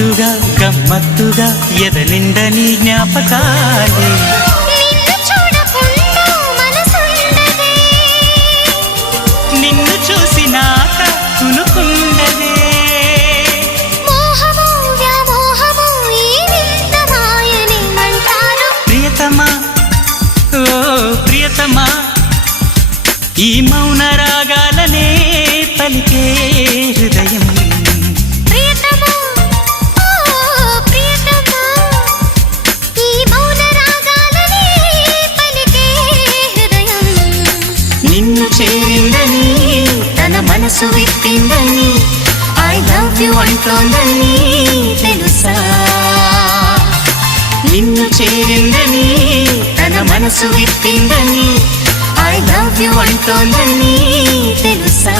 మత్తుగా గమ్మత్తుగా ఎదనిండ నీ జ్ఞాపకాలే నిన్ను చూసినాక కునుకుండదే ప్రియతమా ఓ ప్రియతమా ఈ మౌన రాగాలనే పలికే హృదయం నిన్ను చేరిందని తన మనసు విప్పిందని ఐ లవ్ యు అంటోందని తెలుసా నిన్ను చేరిందని తన మనసు విప్పిందని ఐ లవ్ యు అంటోందని తెలుసా